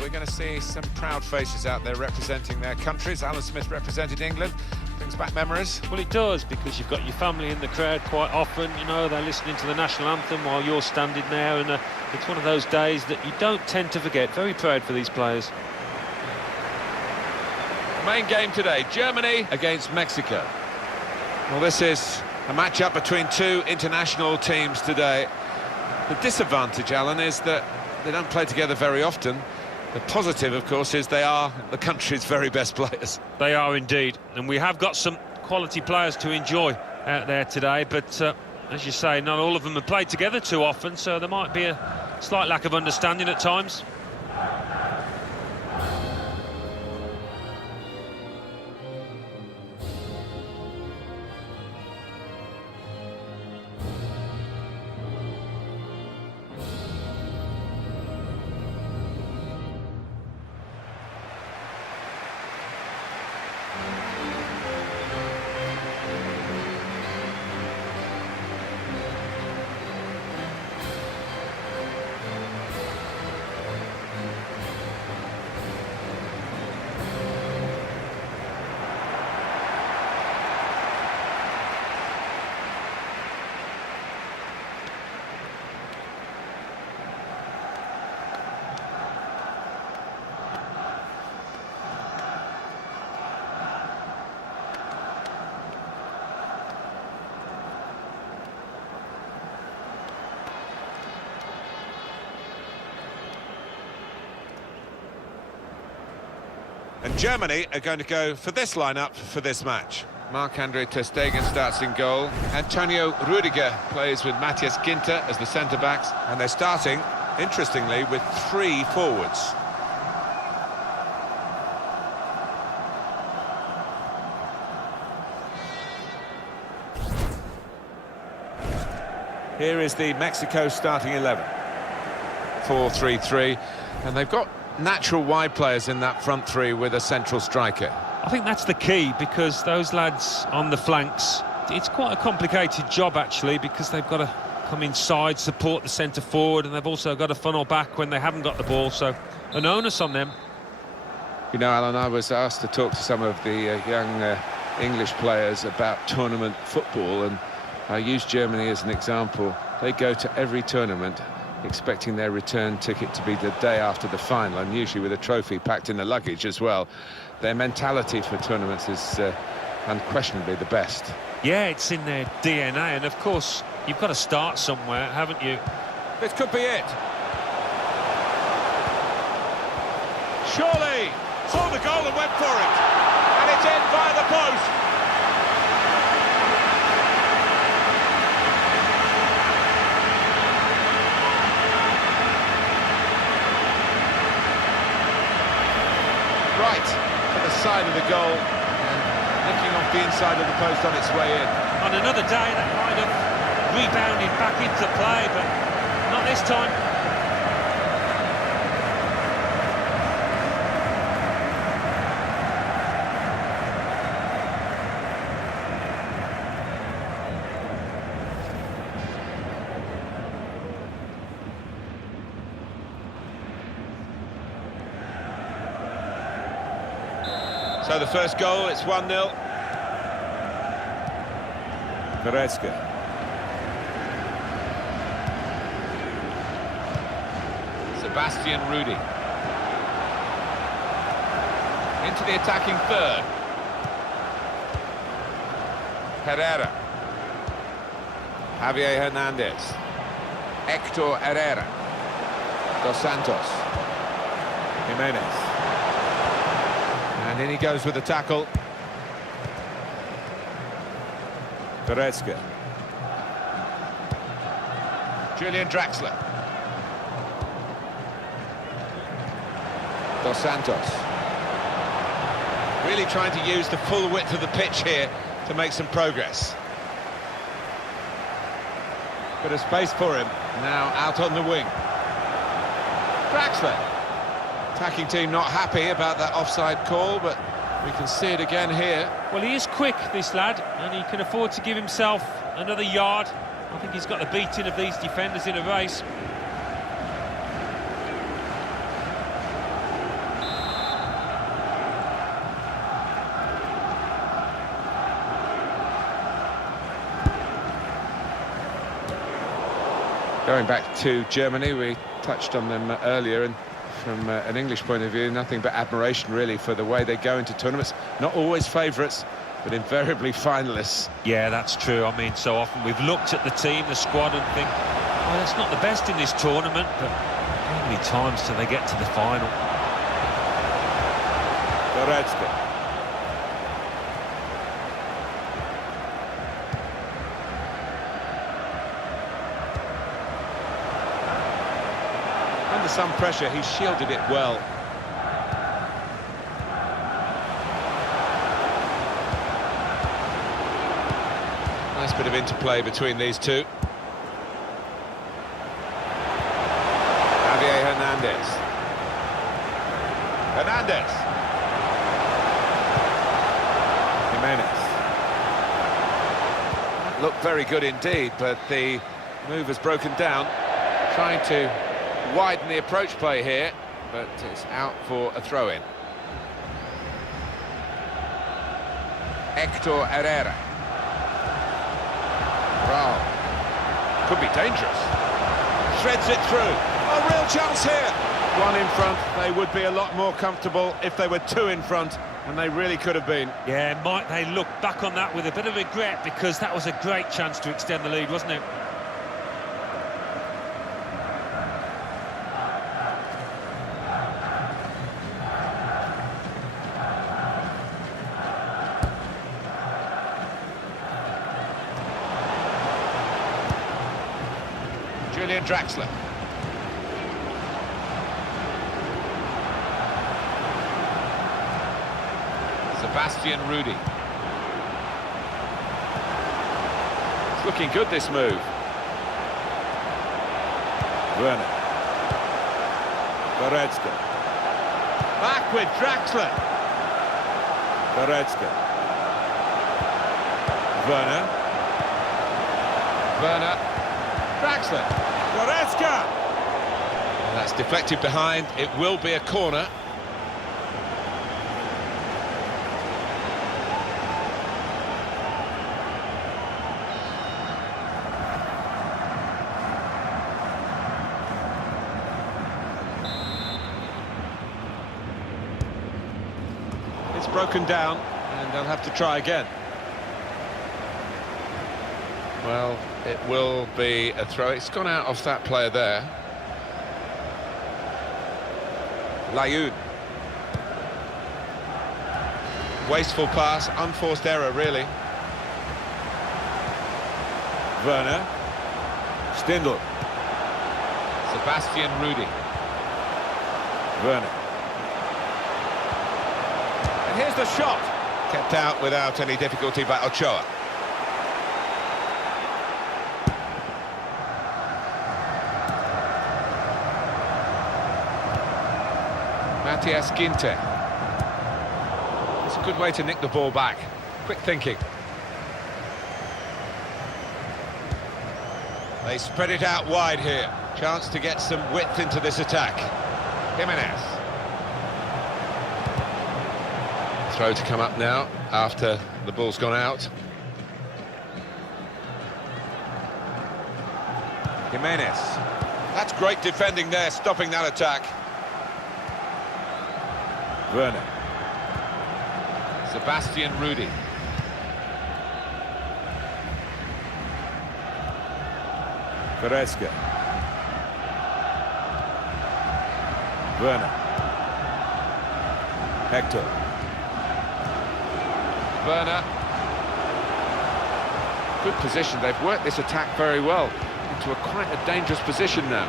we're going to see some proud faces out there representing their countries. Alan Smith represented England. Brings back memories. Well, it does, because you've got your family in the crowd quite often. You know, they're listening to the national anthem while you're standing there, and it's one of those days that you don't tend to forget. Very proud for these players. Main game today, Germany against Mexico. Well, this is a match-up between two international teams today. The disadvantage, Alan, is that they don't play together very often. The positive, of course, is they are the country's very best players. They are indeed, and we have got some quality players to enjoy out there today, but as you say, not all of them have played together too often, so there might be a slight lack of understanding at times. And Germany are going to go for this lineup for this match. Marc-Andre ter Stegen starts in goal. Antonio Rudiger plays with Matthias Ginter as the centre-backs. And they're starting, interestingly, with three forwards. Here is the Mexico starting 11. 4-3-3. And they've got natural wide players in that front three with a central striker. I think that's the key, because those lads on the flanks, it's quite a complicated job actually, because they've got to come inside, support the centre forward, and they've also got to funnel back when they haven't got the ball, so an onus on them. You know, Alan, I was asked to talk to some of the young English players about tournament football, and I use Germany as an example. They go to every tournament expecting their return ticket to be the day after the final, and usually with a trophy packed in the luggage as well. Their mentality for tournaments is unquestionably the best. Yeah, it's in their DNA, and of course you've got to start somewhere, haven't you? This could be it. Surely saw the goal and went for it, and it's in via the post. Right to the side of the goal, and nicking off the inside of the post on its way in. On another day that might have rebounded back into play, but not this time. So the first goal, it's 1-0. Goretzka. Sebastian Rudy. Into the attacking third. Herrera. Javier Hernandez. Hector Herrera. Dos Santos. Jimenez. And in he goes with the tackle. Goretzka. Julian Draxler. Dos Santos. Really trying to use the full width of the pitch here to make some progress. Bit of space for him. Now out on the wing. Draxler. Attacking team not happy about that offside call, but we can see it again here. Well, he is quick, this lad, and he can afford to give himself another yard. I think he's got the beating of these defenders in a race. Going back to Germany, we touched on them earlier, and from an English point of view, nothing but admiration really for the way they go into tournaments. Not always favourites, but invariably finalists. Yeah, that's true. I mean, so often we've looked at the team, the squad, and think, well, it's not the best in this tournament, but how many times do they get to the final? Goretzka. Under some pressure, he shielded it well. Nice bit of interplay between these two. Javier Hernandez. Hernandez. Jimenez. Looked very good indeed, but the move has broken down. Trying to widen the approach play here, but it's out for a throw-in. Hector Herrera. Wow. Could be dangerous. Threads it through. A real chance here. One in front. They would be a lot more comfortable if they were two in front, and they really could have been. Yeah, might they look back on that with a bit of regret, because that was a great chance to extend the lead, wasn't it? Julian Draxler. Sebastian Rudy. It's looking good, this move. Werner. Goretzka. Back with Draxler. Goretzka. Werner. Werner. Draxler. Goretzka! And that's deflected behind. It will be a corner. It's broken down, and they'll have to try again. Well, it will be a throw. It's gone out off that player there. Layun. Wasteful pass, unforced error, really. Werner. Stindl. Sebastian Rudy. Werner. And here's the shot. Kept out without any difficulty by Ochoa. Matias Ginter. It's a good way to nick the ball back. Quick thinking. They spread it out wide here. Chance to get some width into this attack. Jimenez. Throw to come up now after the ball's gone out. Jimenez. That's great defending there, stopping that attack. Werner. Sebastian Rudy. Goretzka. Werner. Hector. Werner. Good position. They've worked this attack very well into quite a dangerous position now.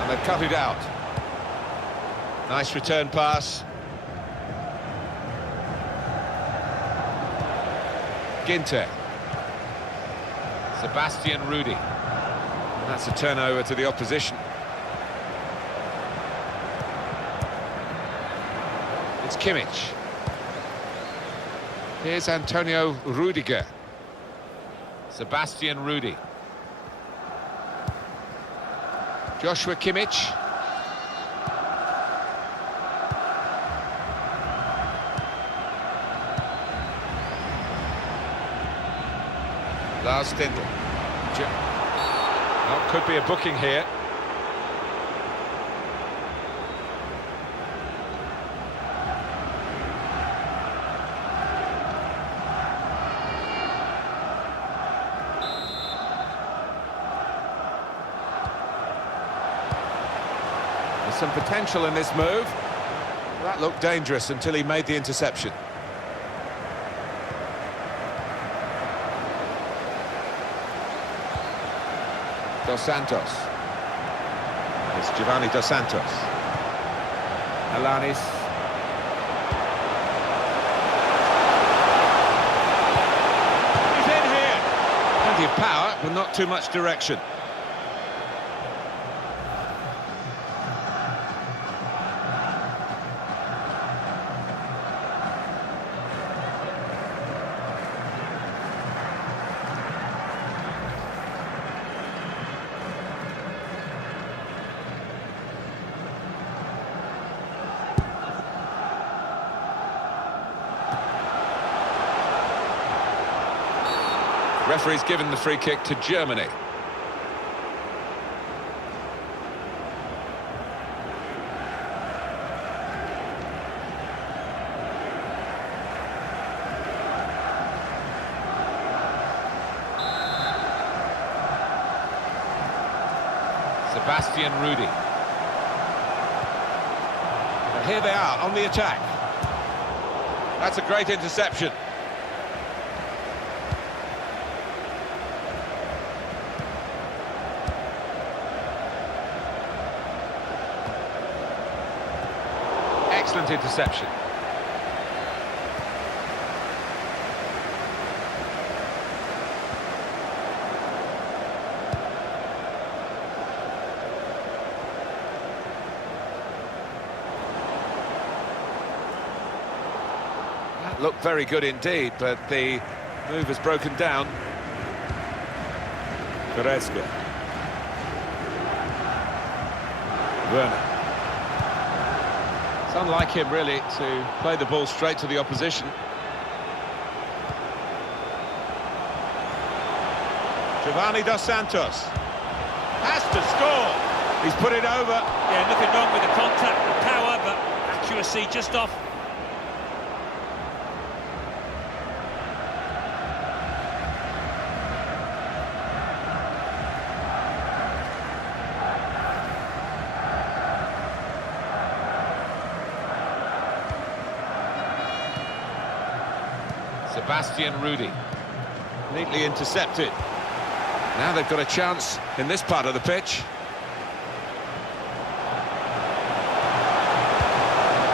And they've cut it out. Nice return pass. Ginter. Sebastian Rudy. And that's a turnover to the opposition. It's Kimmich. Here's Antonio Rudiger. Sebastian Rudy. Joshua Kimmich. Lars Stindl. Oh, Could be a booking here. There's some potential in this move. That looked dangerous until he made the interception. Dos Santos. It's Giovanni Dos Santos. Alanis. He's in here. Plenty of power, but not too much direction. Referee's given the free kick to Germany. Sebastian Rudy. And here they are on the attack. That's a great interception. Excellent interception. That looked very good indeed, but the move has broken down. Goretzka. Werner. It's unlike him, really, to play the ball straight to the opposition. Giovanni Dos Santos has to score. He's put it over. Yeah, nothing wrong with the contact, the power, but accuracy just off. Sebastian Rudy. Neatly intercepted. Now they've got a chance in this part of the pitch.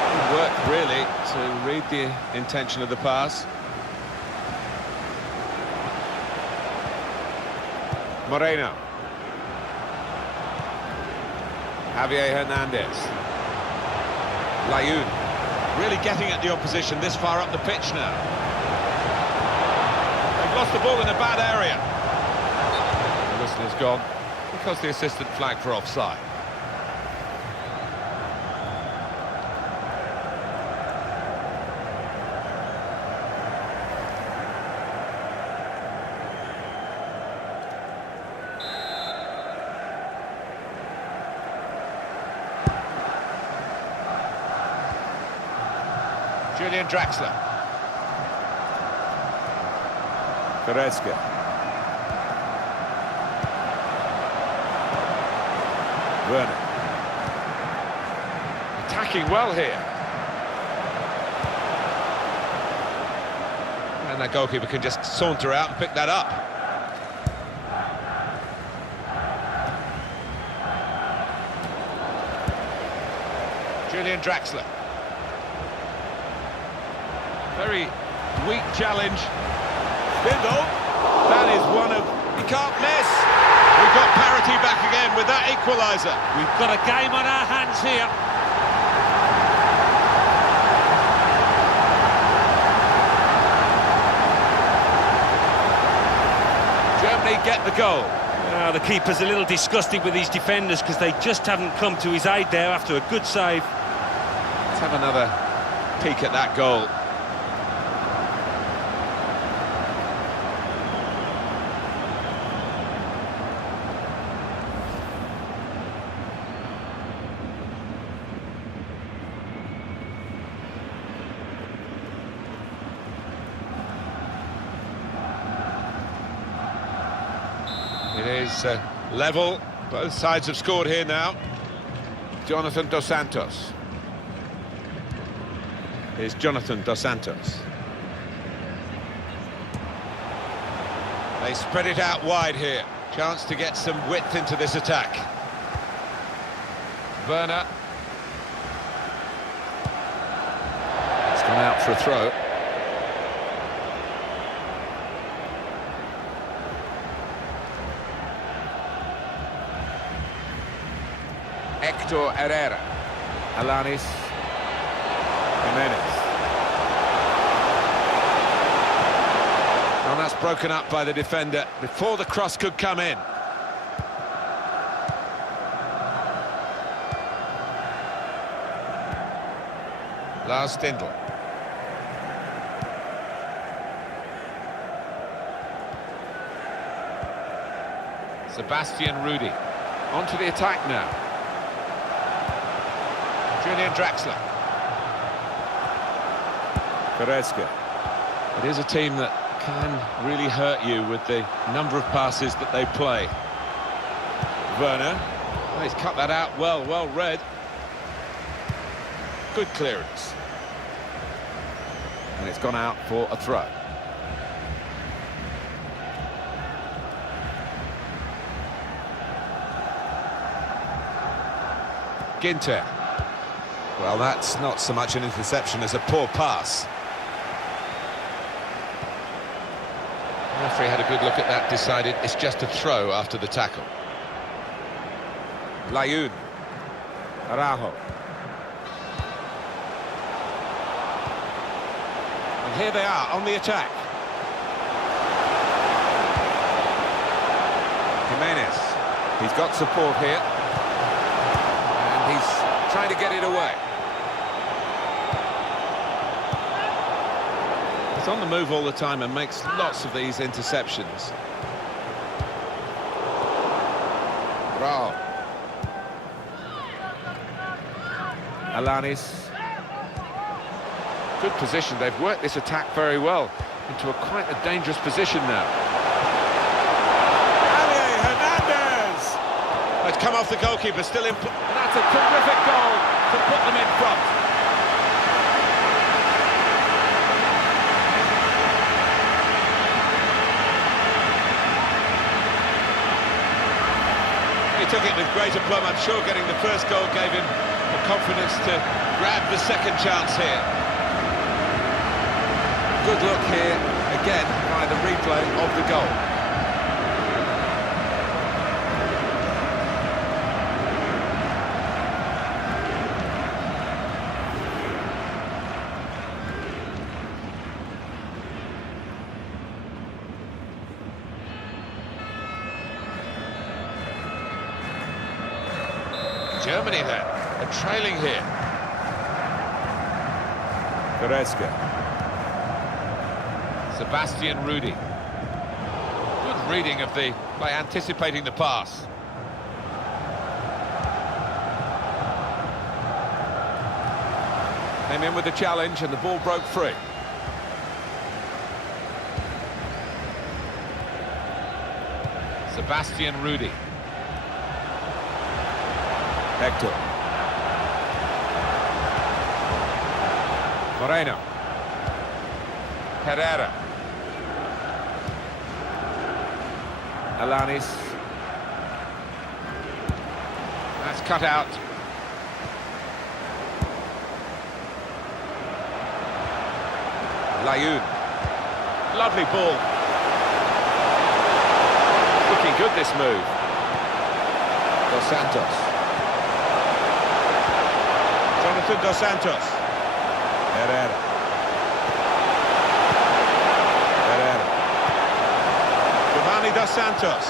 Good work, really, to read the intention of the pass. Moreno. Javier Hernandez. Layun. Really getting at the opposition this far up the pitch now. Lost the ball in a bad area. The whistle is gone because the assistant flagged for offside. Julian Draxler. Goretzka. Werner. Attacking well here. And that goalkeeper can just saunter out and pick that up. Julian Draxler. Very weak challenge. Bindle, that is one of... He can't miss! We've got parity back again with that equaliser. We've got a game on our hands here. Germany get the goal. The keeper's a little disgusted with his defenders because they just haven't come to his aid there after a good save. Let's have another peek at that goal. is level. Both sides have scored here now. Jonathan Dos Santos. Here's Jonathan Dos Santos. They spread it out wide here. Chance to get some width into this attack. Werner. It's gone out for a throw. Hector Herrera. Alanis. Jimenez. And that's broken up by the defender before the cross could come in. Lars Stindl. Sebastian Rudy. Onto the attack now. Julian Draxler. Goretzka. It is a team that can really hurt you with the number of passes that they play. Werner. Oh, he's cut that out well read. Good clearance. And it's gone out for a throw. Ginter. Well, that's not so much an interception as a poor pass. The referee had a good look at that, decided it's just a throw after the tackle. Layun. Araujo. And here they are on the attack. Jimenez. He's got support here. And he's trying to get it away. He's on the move all the time and makes lots of these interceptions. Bravo. Alanis. Good position. They've worked this attack very well into quite a dangerous position now. Hernandez! Oh, it's come off the goalkeeper, still in. That's a terrific goal to put them in front. He took it with great aplomb. I'm sure getting the first goal gave him the confidence to grab the second chance here. Good look here, again, by the replay of the goal. Germany then, are trailing here. Goretzka. Sebastian Rudy. Good reading of the by anticipating the pass. Came in with the challenge and the ball broke free. Sebastian Rudy. Hector. Moreno. Herrera. Alanis. That's cut out. Layun. Lovely ball. Looking good, this move. Dos Santos. Jonathan Dos Santos. Herrera. Herrera. Giovanni Dos Santos.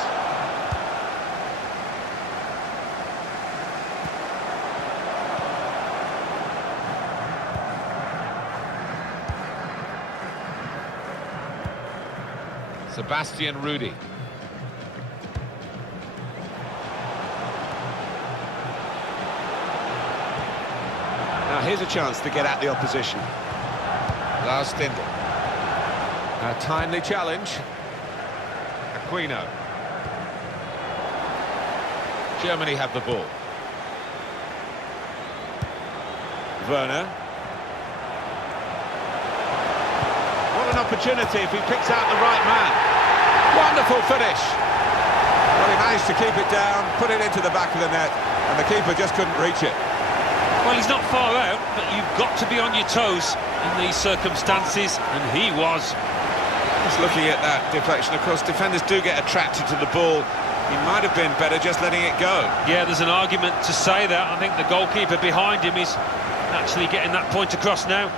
Sebastian Rudy. Now here's a chance to get at the opposition. Lars Stindl. A timely challenge. Aquino. Germany have the ball. Werner. What an opportunity if he picks out the right man. Wonderful finish. Well, he managed to keep it down, put it into the back of the net, and the keeper just couldn't reach it. Well, he's not far out, but you've got to be on your toes in these circumstances, and he was. Just looking at that deflection, of course, defenders do get attracted to the ball. He might have been better just letting it go. Yeah, there's an argument to say that. I think the goalkeeper behind him is actually getting that point across now.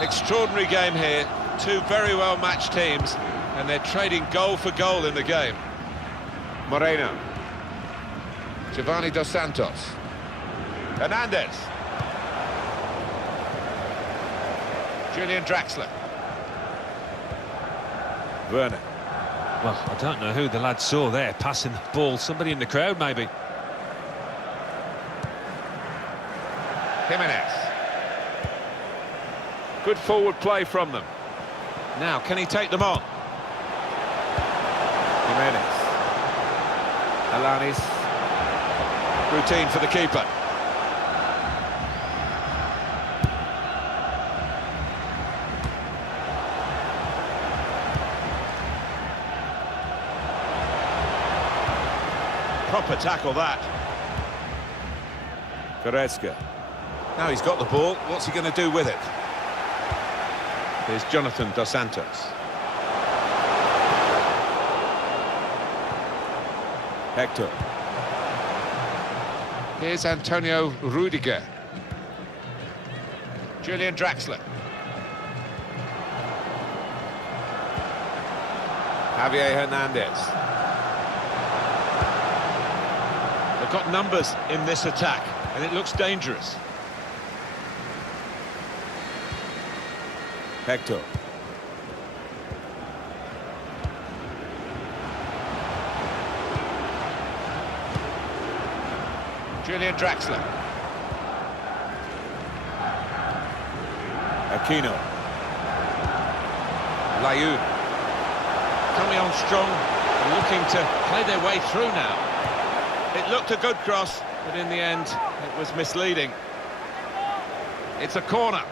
Extraordinary game here. Two very well matched teams, and they're trading goal for goal in the game. Moreno. Giovanni Dos Santos. Hernandez. Julian Draxler. Werner. Well, I don't know who the lad saw there passing the ball. Somebody in the crowd, maybe. Jimenez. Good forward play from them. Now, can he take them on? Jimenez. Alanis. Routine for the keeper. Proper tackle that. Goretzka. Now he's got the ball. What's he going to do with it? Here's Jonathan Dos Santos. Hector. Here's Antonio Rudiger. Julian Draxler. Javier Hernandez. They've got numbers in this attack, and it looks dangerous. Hector. Julian Draxler. Aquino. Layou. Coming on strong and looking to play their way through now. It looked a good cross, but in the end it was misleading. It's a corner.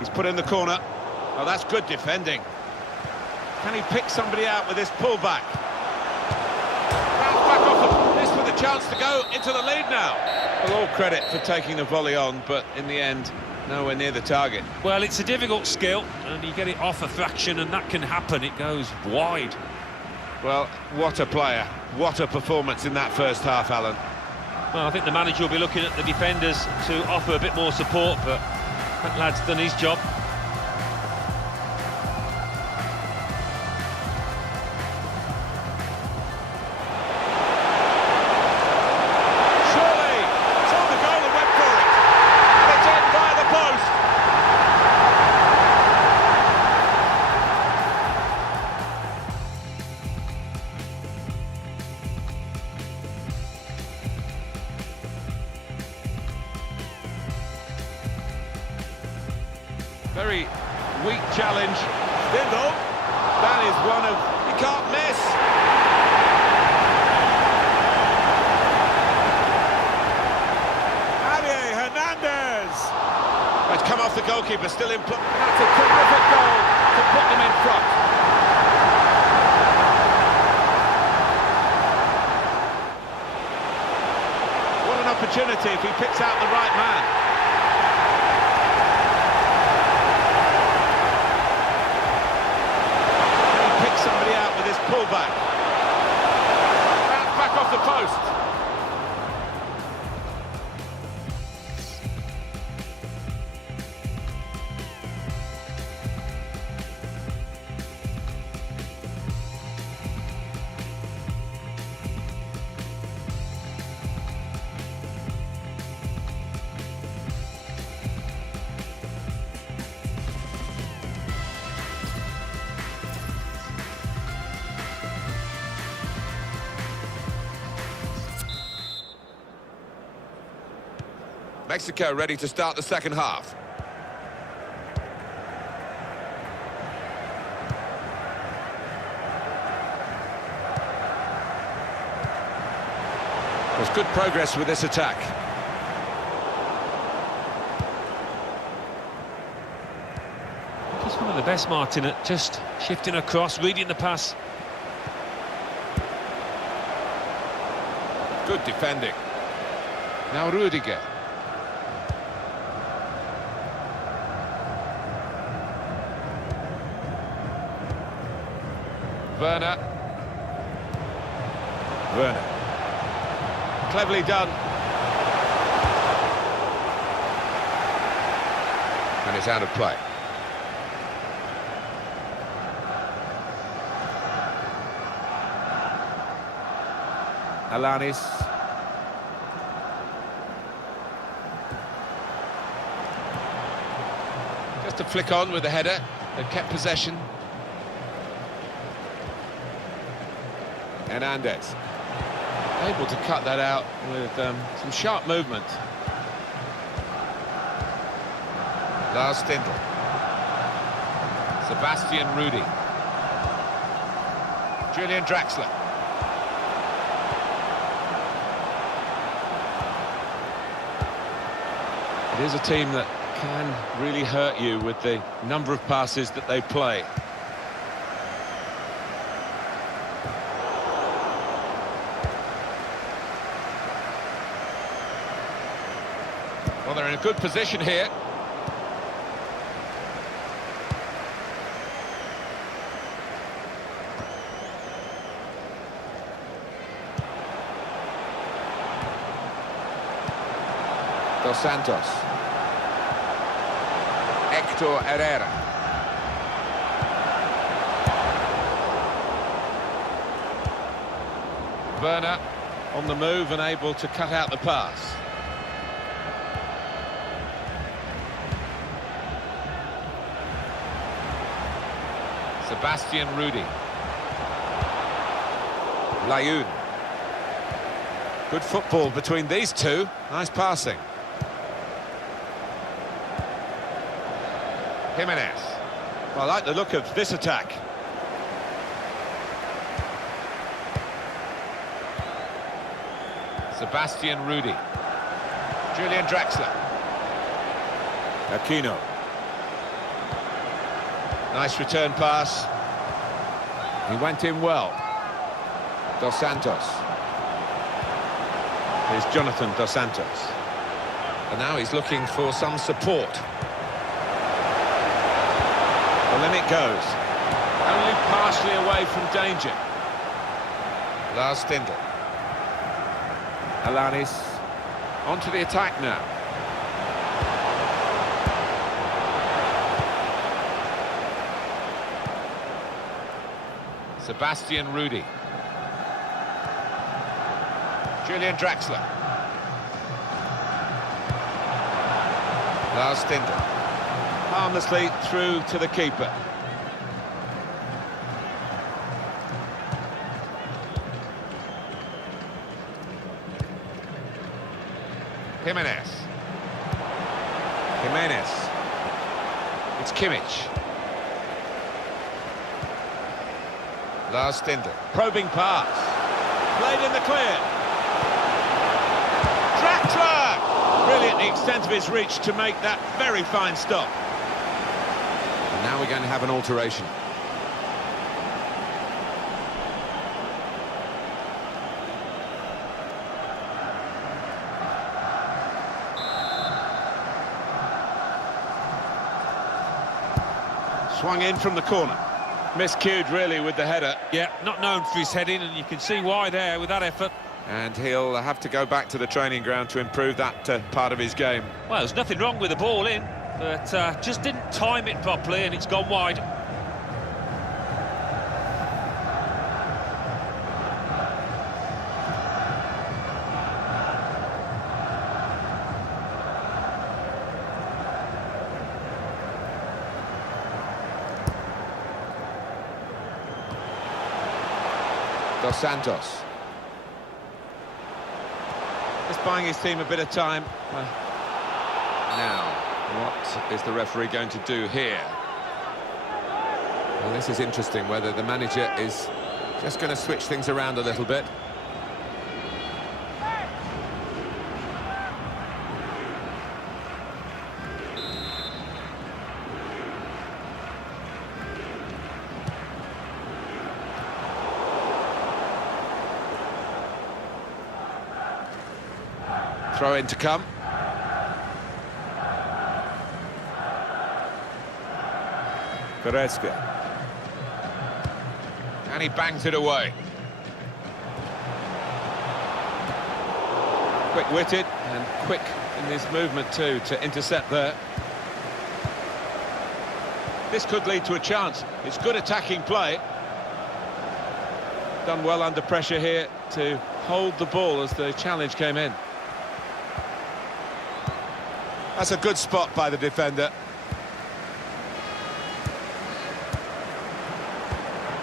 He's put in the corner. Oh, that's good defending. Can he pick somebody out with this pullback? Bounce back off this with a chance to go into the lead now. Well, all credit for taking the volley on, but in the end, nowhere near the target. Well, it's a difficult skill, and you get it off a fraction, and that can happen. It goes wide. Well, what a player. What a performance in that first half, Alan. Well, I think the manager will be looking at the defenders to offer a bit more support, but that lad's done his job. Surely, saw the goal and went for it. And it's in by the post. Very weak challenge. Stindl. That is one of... He can't miss. Javier Hernandez. It's come off the goalkeeper, still in play. That's a terrific goal to put them in front. What an opportunity if he picks out the right man. Somebody out with his pullback. Back off the post. Mexico ready to start the second half. There's good progress with this attack. He's one of the best, Martin, at just shifting across, reading the pass. Good defending. Now Rudiger. Werner. Cleverly done. And it's out of play. Alanis. Just a flick on with the header. They've kept possession. Hernandez. Able to cut that out with some sharp movement. Lars Stindl. Sebastian Rudy. Julian Draxler. It is a team that can really hurt you with the number of passes that they play. Well, they're in a good position here. Dos Santos. Hector Herrera. Werner on the move and able to cut out the pass. Sebastian Rudy. Layun. Good football between these two. Nice passing. Jimenez. Well, I like the look of this attack. Sebastian Rudy. Julian Draxler. Aquino. Nice return pass. He went in well. Dos Santos. Here's Jonathan Dos Santos. And now he's looking for some support. Well, then it goes. Only partially away from danger. Lars Stindl. Alanis. Onto the attack now. Sebastian Rudy. Julian Draxler. Lars Stindl. Harmlessly through to the keeper. Jimenez. It's Kimmich. Lars Stindl. Probing pass. Played in the clear. Draxler! Brilliant the extent of his reach to make that very fine stop. And now we're going to have an alteration. Swung in from the corner. Miscued, really, with the header. Yeah, not known for his heading, and you can see why there with that effort. And he'll have to go back to the training ground to improve that part of his game. Well, there's nothing wrong with the ball in, but just didn't time it properly, and it's gone wide. Dos Santos. Just buying his team a bit of time. Now, what is the referee going to do here? Well, this is interesting, whether the manager is just going to switch things around a little bit. Throw in to come. Goretzka. And he bangs it away. Quick-witted and quick in his movement too to intercept there. This could lead to a chance. It's good attacking play. Done well under pressure here to hold the ball as the challenge came in. That's a good spot by the defender.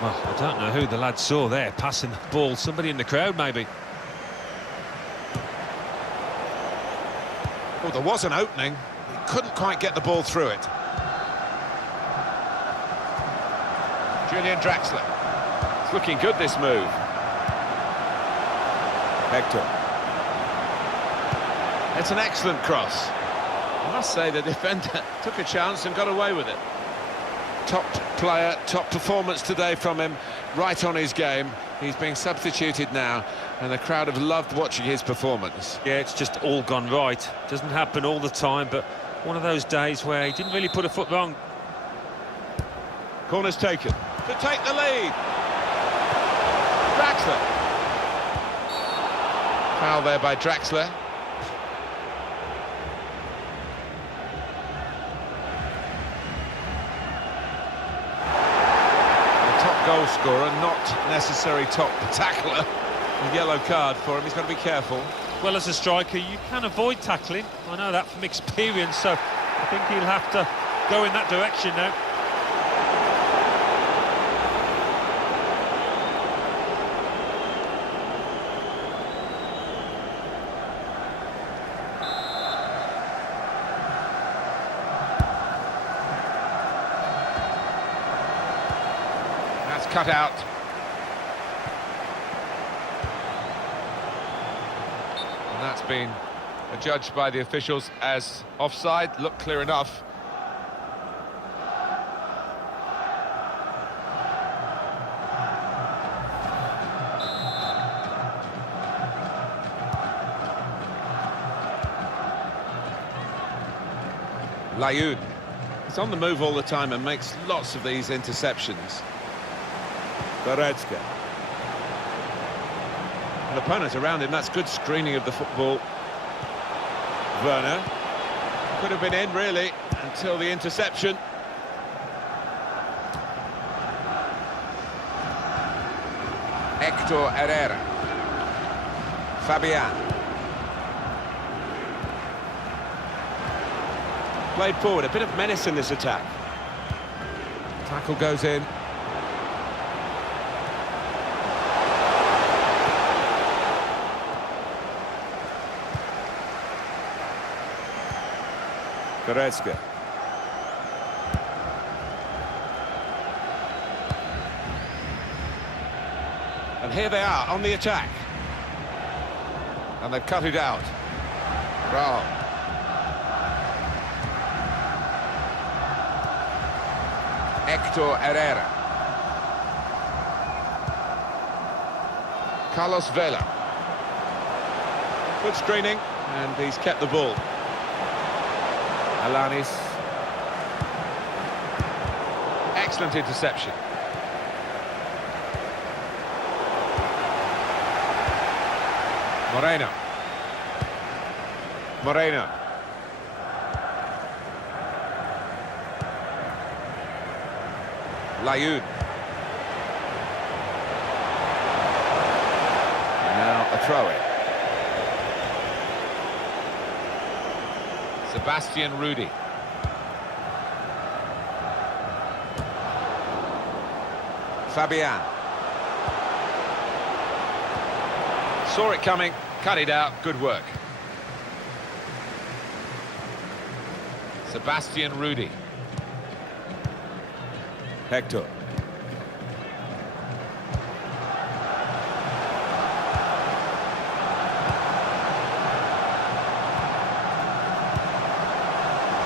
Well, I don't know who the lad saw there passing the ball. Somebody in the crowd, maybe. Oh, there was an opening. He couldn't quite get the ball through it. Julian Draxler. It's looking good, this move. Hector. It's an excellent cross. I must say the defender took a chance and got away with it. Top player, top performance today from him, right on his game. He's being substituted now, and the crowd have loved watching his performance. Yeah, it's just all gone right. Doesn't happen all the time, but one of those days where he didn't really put a foot wrong. Corner's taken to take the lead. Draxler. Foul there by Draxler. Goal scorer, not necessary top tackler. A yellow card for him. He's got to be careful. Well, as a striker, you can avoid tackling. I know that from experience, so I think he'll have to go in that direction now. Cut out. And that's been adjudged by the officials as offside. Looked clear enough. Layoud. He's on the move all the time and makes lots of these interceptions. Goretzka. An opponent around him, that's good screening of the football. Werner. Could have been in, really, until the interception. Hector Herrera. Fabian. Played forward, a bit of menace in this attack. Tackle goes in. Goretzka. And here they are on the attack. And they've cut it out. Raul. Hector Herrera. Carlos Vela. Good screening, and he's kept the ball. Alanis. Excellent interception. Moreno. Moreno. Layoud. Now a throw-in. Sebastian Rudy. Fabian. Saw it coming, cut it out, good work. Sebastian Rudy. Hector.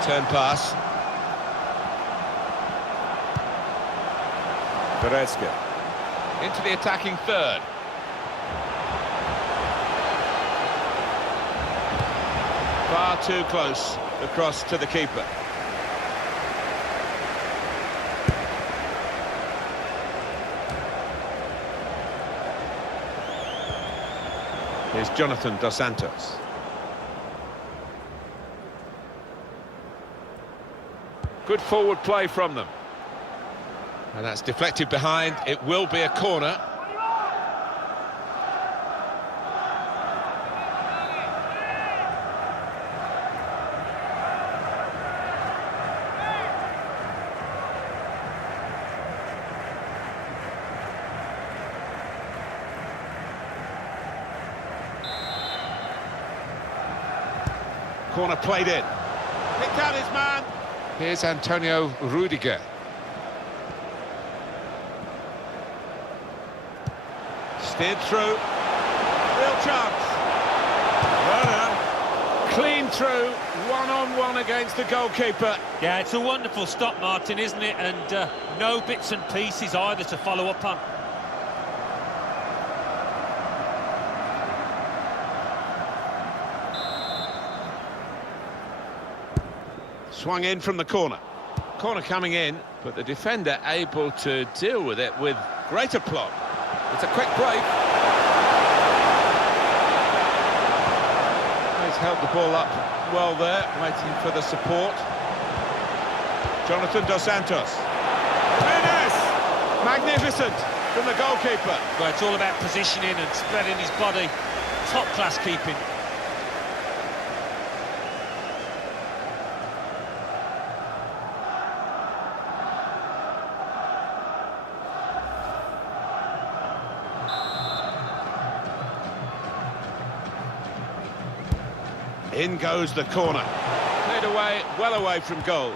Turn pass. Goretzka. Into the attacking third. Far too close. The cross to the keeper. Here's Jonathan Dos Santos. Good forward play from them. And that's deflected behind. It will be a corner. Corner played in. Picked out his man. Here's Antonio Rudiger. Steered through. Real chance. Werner. Clean through. One-on-one against the goalkeeper. Yeah, it's a wonderful stop, Martin, isn't it? And no bits and pieces either to follow up on. Swung in from the corner. Corner coming in, but the defender able to deal with it with great aplomb. It's a quick break. He's held the ball up well there, waiting for the support. Jonathan Dos Santos. Menes! Magnificent from the goalkeeper. Well, it's all about positioning and spreading his body. Top-class keeping. In goes the corner. Played away, well away from goal.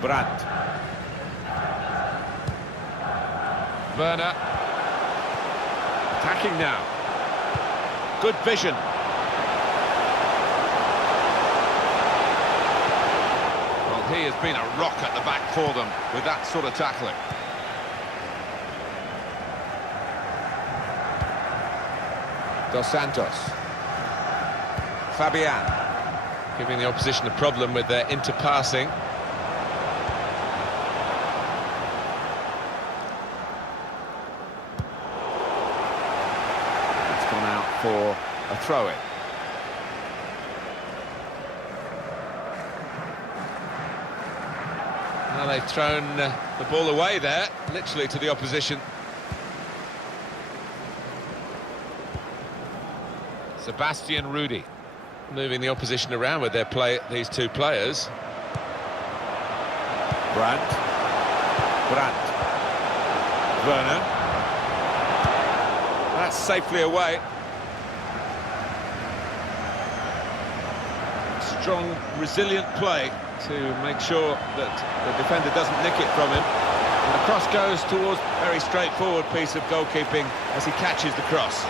Brandt. Werner. Attacking now. Good vision. He has been a rock at the back for them with that sort of tackling. Dos Santos. Fabian. Giving the opposition a problem with their interpassing. It's gone out for a throw-in. Now they've thrown the ball away there, literally to the opposition. Sebastian Rudy moving the opposition around with their play, these two players. Brandt. Werner. That's safely away. Strong, resilient play to make sure that the defender doesn't nick it from him. And the cross goes towards a very straightforward piece of goalkeeping as he catches the cross.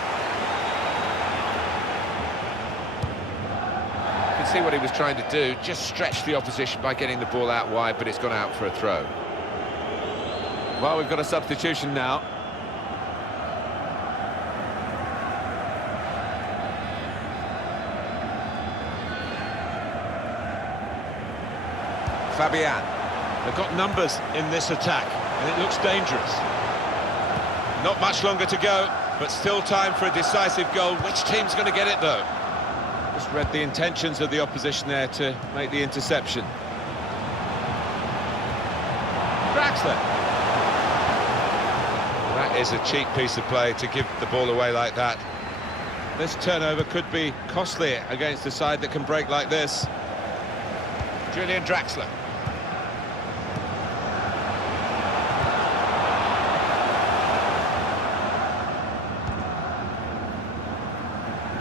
You can see what he was trying to do, just stretch the opposition by getting the ball out wide, but it's gone out for a throw. Well, we've got a substitution now. Fabian. They've got numbers in this attack, and it looks dangerous. Not much longer to go, but still time for a decisive goal. Which team's going to get it, though? Just read the intentions of the opposition there to make the interception. Draxler. That is a cheap piece of play to give the ball away like that. This turnover could be costly against a side that can break like this. Julian Draxler.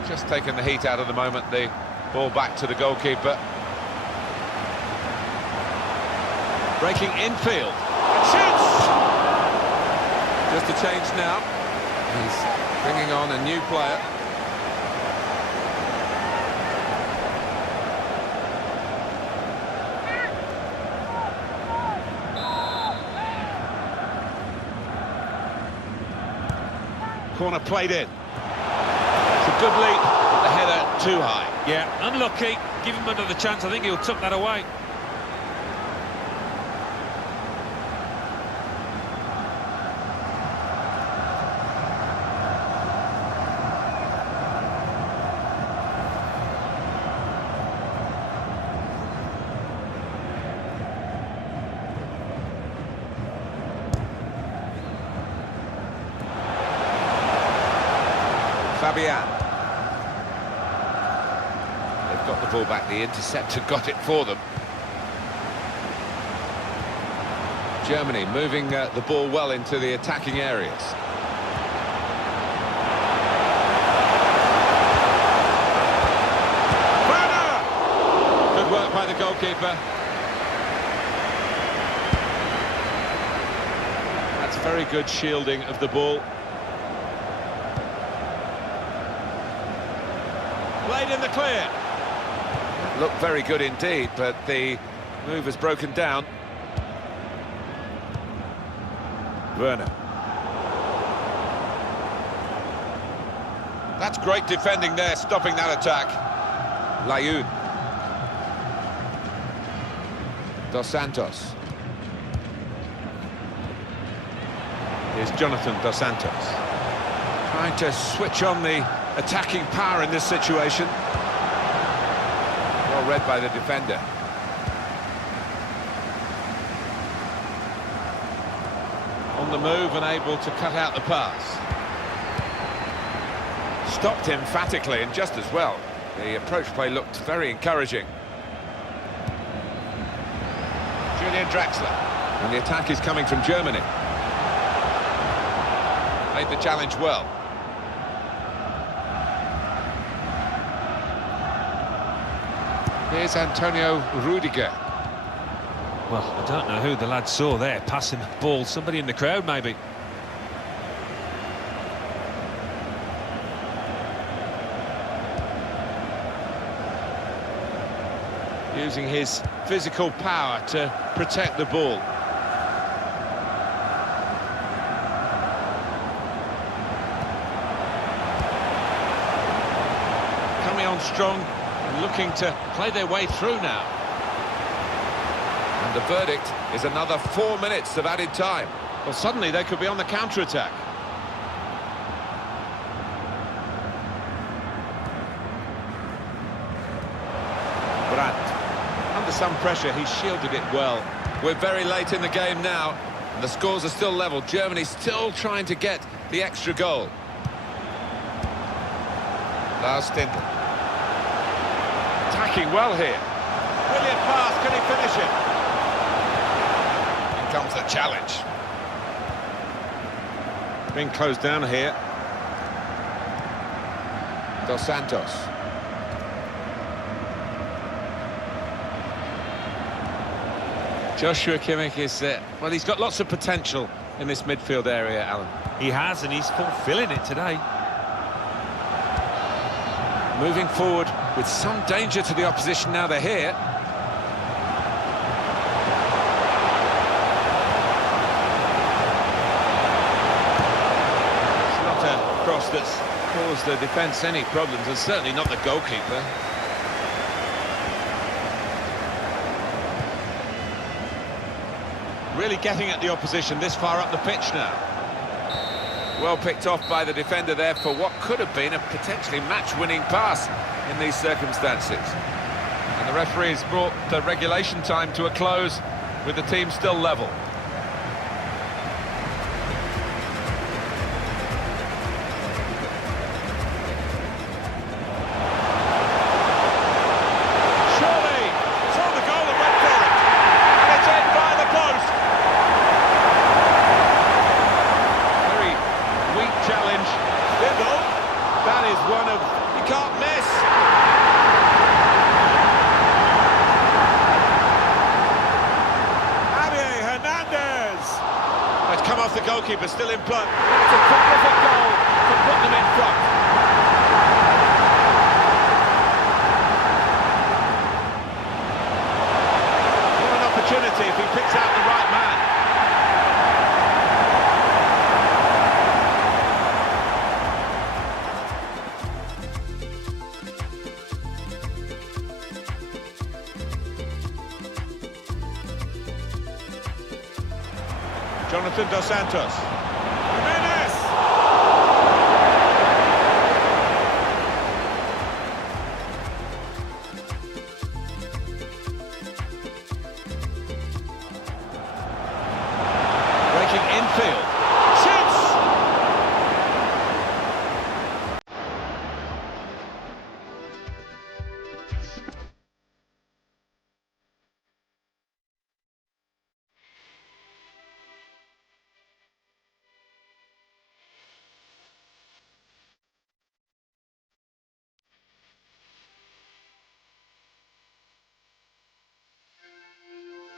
Just taking the heat out of the moment, the ball back to the goalkeeper. Breaking infield. Shoots! Just a change now. He's bringing on a new player. Corner played in. It's a good leap, but the header too high. Yeah, unlucky. Give him another chance. I think he'll tuck that away. Fabian. They've got the ball back, the interceptor got it for them. Germany moving the ball well into the attacking areas. Werner! Good work by the goalkeeper. That's very good shielding of the ball. Played in the clear. Looked very good indeed, but the move has broken down. Werner. That's great defending there, stopping that attack. Layun. Dos Santos. Here's Jonathan Dos Santos. Trying to switch on the attacking power in this situation. Well read by the defender. On the move and able to cut out the pass. Stopped emphatically and just as well. The approach play looked very encouraging. Julian Draxler. And the attack is coming from Germany. Made the challenge well. Here's Antonio Rudiger. Well, I don't know who the lad saw there passing the ball. Somebody in the crowd, maybe. Using his physical power to protect the ball. Coming on strong. Looking to play their way through now. And the verdict is another 4 minutes of added time. Well, suddenly they could be on the counter-attack. Brandt. Under some pressure, he shielded it well. We're very late in the game now, and the scores are still level. Germany still trying to get the extra goal. Lars Stindl. Attacking well here. Brilliant pass, can he finish it? In comes the challenge. Being closed down here. Dos Santos. Joshua Kimmich is, well, he's got lots of potential in this midfield area, Alan. He has, and he's fulfilling it today. Moving forward with some danger to the opposition now they're here. It's not a cross that's caused the defence any problems, and certainly not the goalkeeper. Really getting at the opposition this far up the pitch now. Well picked off by the defender there for what could have been a potentially match-winning pass in these circumstances. And the referee's brought the regulation time to a close with the team still level. Surely, saw the goal and went for it. And it's in by the post. Very weak challenge. That is one of... You can't miss. Javier Hernandez. It's come off the goalkeeper, still in play. That's a terrific goal to put them in front. What an opportunity if he picks out the right man. Jonathan Dos Santos. Jimenez! Breaking infield.